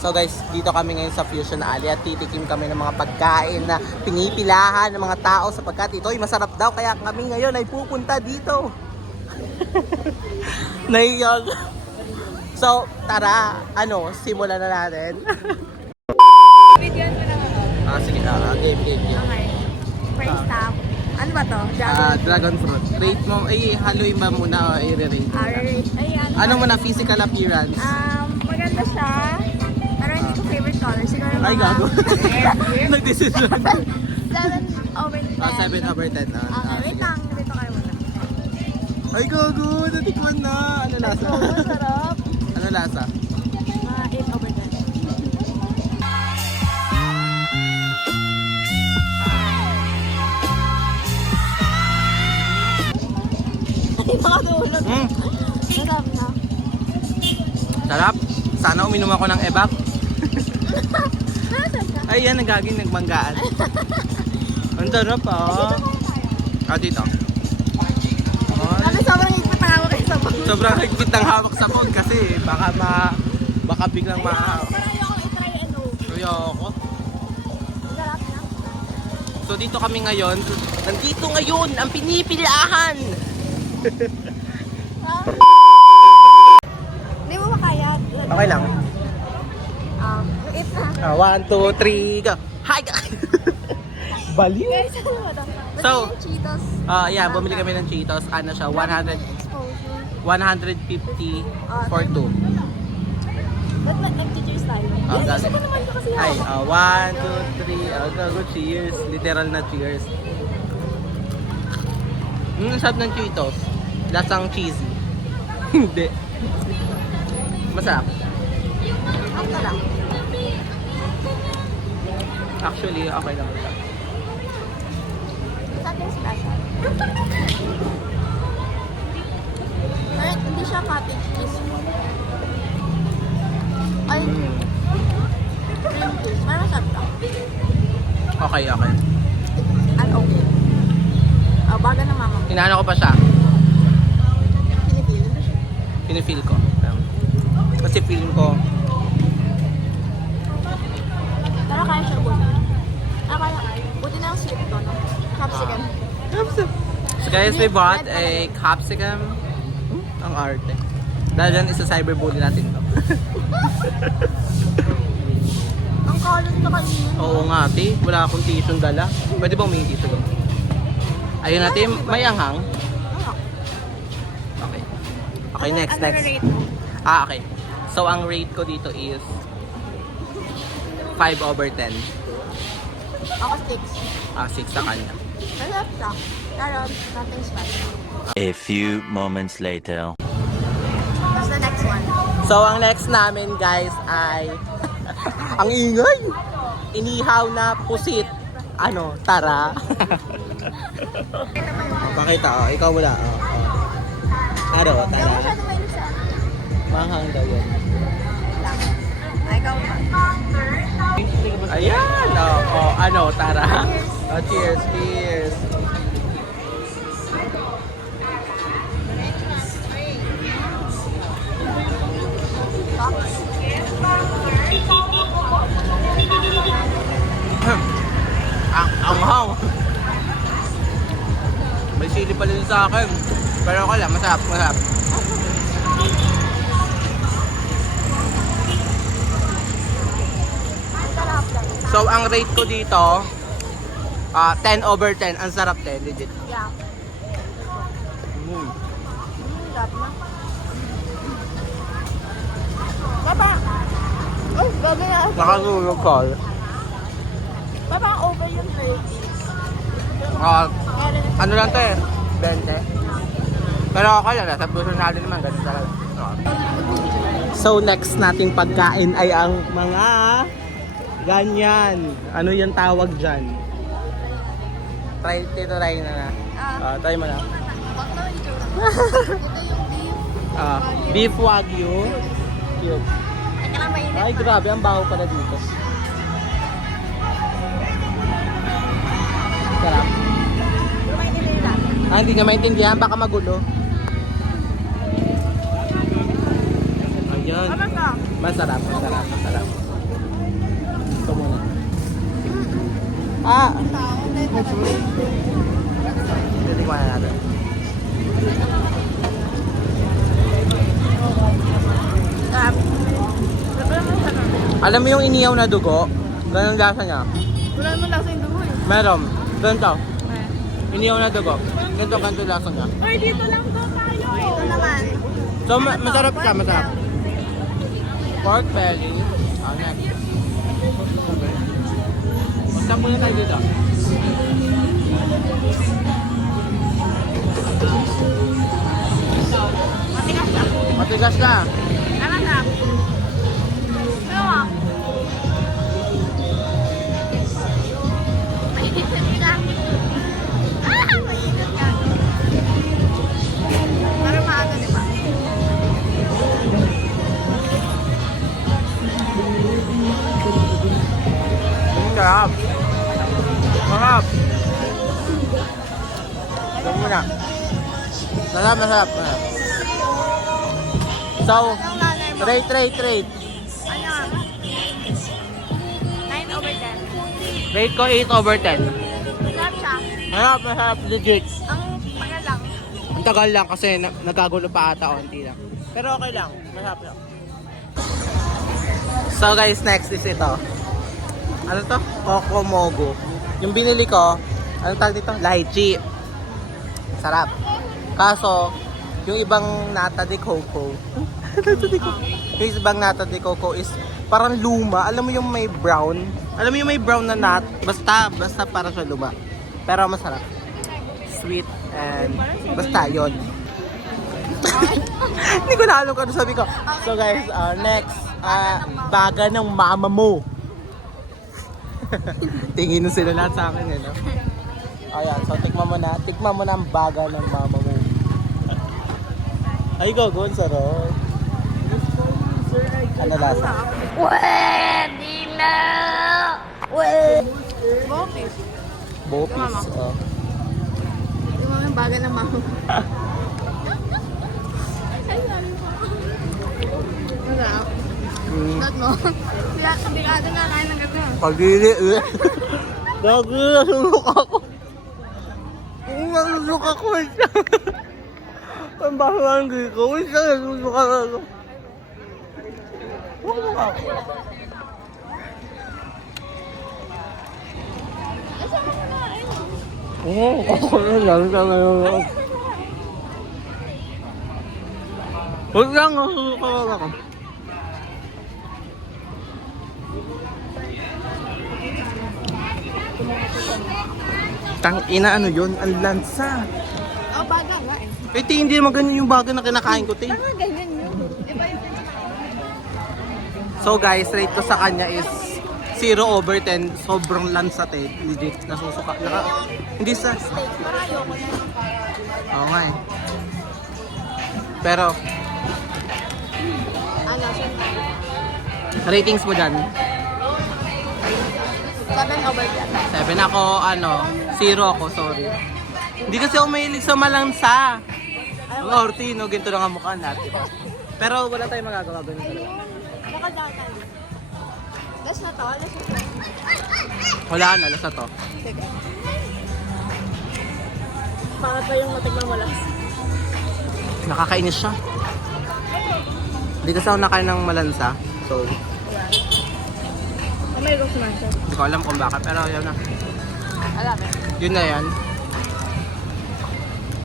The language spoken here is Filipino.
So guys, dito kami ngayon sa Fusion Alley at titikim kami ng mga pagkain na pinipilahan ng mga tao sapagkat ito'y masarap daw. Kaya kami ngayon ay pupunta dito. Naiyak. So, tara, simulan na natin. Videoan mo na ako. Sige, game. Okay. First stop. Ano ba to? Dragon fruit. Rate mo, haluin ba muna o i-rate? Ano mo na physical appearance? Maganda siya. Pero hindi ko favorite color. Siguro mga... Ay, gago. Nag-decision. 7 over 10. 7 over 10. Okay, wait lang. Dito kayo muna. Ay, gago. Natikman na. Ano lasa? Masarap. Ano lasa? 8 over 10. Ay, mga tulog. Masarap na. Sarap. Sana uminom ako ng ebak. Nasaan ka? Ay, yan. Nagaging nagbanggaan. Ang sarap, dito. Ano, sobrang higpit na ako kayo sa bang. Sobrang higpit ng hawak sa phone kasi baka biglang Parang ayoko i-try and over. Ayoko. Masarap na. So dito kami ngayon. Nandito ngayon ang pinipilahan. Hindi mo makaya. Okay lang. Eat na. 1, 2, 3, go. Hi guys! Baliw. Guys, ano ba ito? So, Cheetos. Bumili kami ng Cheetos. Ano siya? 100, Exposure. 150 for 2. Ba't nag-teachers tayo? Galing. Isa pa naman ko kasi Hi, ako. 1, 2, 3. Go, cheers. Literal na cheers. Ang sarap ng Cheetos. Lasang cheesy. Hindi. Masarap. Ang sarap. Actually, okay lang siya. Sa atin special. Pero hindi siya cottage cheese. Ay, cream cheese. Parang masarap lang. Okay. At okay. Baga ng mama. Inaano ko pa siya. Pinipili na siya. Pinifeel ko. Kasi feeling ko, Pero kaya siya ubusin. Kaya, buti na ang sweet to, no? Capsicum. so guys, we bought a capsicum. Ang arte. Dahil dyan, isa cyberbully natin to. Ang kalat na kainin. Oo nga, ate. Wala akong tissue dala. Pwede bang may tissue doon? Ayun natin, may anghang. Okay. Okay, next. Rate mo? Okay. So, ang rate ko dito is 5 over 10. Ako 6. 6 sa kanya. Masarap siya. Pero, nothing special. A few moments later. What's the next one? So, ang next namin, guys, ay ang ingay! Inihaw na pusit. Tara. Pakita, ikaw wala. Hindi ako Tara. masyado mahilig sa Mahang daw yan. Ay, ikaw ba? Ayan! Tara. Cheers. Ang hang. May sili pa din sa akin. Pero okay lang, masarap. Ang sarap lang. So, ang rate ko dito, 10 over 10. Ang sarap legit. Yeah. Sarap na. Papa! Oh, gabi na. Nakatulog ko. Papa, ang over yung 30. Ano lang to 20. Pero okay lang, sa puso natin naman, ganun talaga. So, next nating pagkain ay ang mga ganyan. Ano yung tawag dyan? Try na. Try mo na. Beef wagyu. Cute. Ay, grabe, ang baho pala dito. Sarap. Hindi niya maintindihan, baka magulo. Ayun. Masarap. Ah! Tao, Titikman na natin. Alam mo yung iniyaw na dugo? Ganun lasa niya. Wala mo lasa yung dugo eh. Meron. Ganito. Iniyaw na dugo. Ganito lasa niya. Ay, dito lang daw tayo. Ito naman. So, masarap siya, masarap. Pork belly. Ah, next. Basta muna tayo dito. Matigas siya. Matigas na. Ano na? Ano ah? Mainit siya. Ah! Mainit siya. Pero maaga, di ba? Sarap. Sarap. Ito muna. Masarap, masarap. So, Ang nanay mo. rate. Ano? 9/10. Rate ko 8/10. Sarap siya. Masarap, legit. Ang tagal lang. Ang tagal lang kasi nagkagulo pa ata onti lang. Pero okay lang, masarap lang. So guys, next is ito. Ano to? Coco Mogo. Yung binili ko, anong tawag dito? Lychee. Sarap. Kaso, yung ibang nata de coco. Yung ibang nata de coco is parang luma. Alam mo yung may brown? Alam mo yung may brown na nut? Basta para siya luma. Pero masarap. Sweet and basta yun. Hindi ko na alam kung ano sabi ko. So guys, next, baga ng mama mo. Tingin na sila lahat sa akin eh, no? Ayan, so tikman mo na ang baga ng mama mo. Ay, gogo, ang sarap. Ano lasa? Pwede na! Bopis. Bopis. Oh. Yung mga baga ng mama. Masarap. Not mo. Sila, kabigado na kain ng gabi. Pagili, eh. Gago, nasulok ako. Nasulok ako. Ang bahanggi ko. Nasulok ako. Nasulok ako. Oo, ako na lang sa ngayon. Huwag lang, nasulok ako. Tang ina, ano yun? Ang lansa. Oh, baga nga eh. Eh, ti, hindi naman ganyan yung baga na kinakain ko, ti. Tama, ganyan yun. Iba yung So guys, rate ko sa kanya is 0/10. Sobrang lansa, te. Legit, nasusuka. Hindi sa... steak. Para ayoko na. Oo nga eh. Pero, Ano, ratings mo dyan? 7/10. 7 ako, 0 ako, sorry. Hindi kasi ako mahilig sa malansa. Ang orti, no? Ganito lang ang mukha natin. Pero wala tayong magagawa, ganun talaga. Nakadatan. Last na to, last na to. Wala na, lasa to. Sige. Pangat pa yung matigman mo last. Nakakainis siya. Hindi kasi ako nakain ng malansa. So, May roast man siya. hindi ko alam kung bakit, pero yun na. Alam eh. Yun na yan.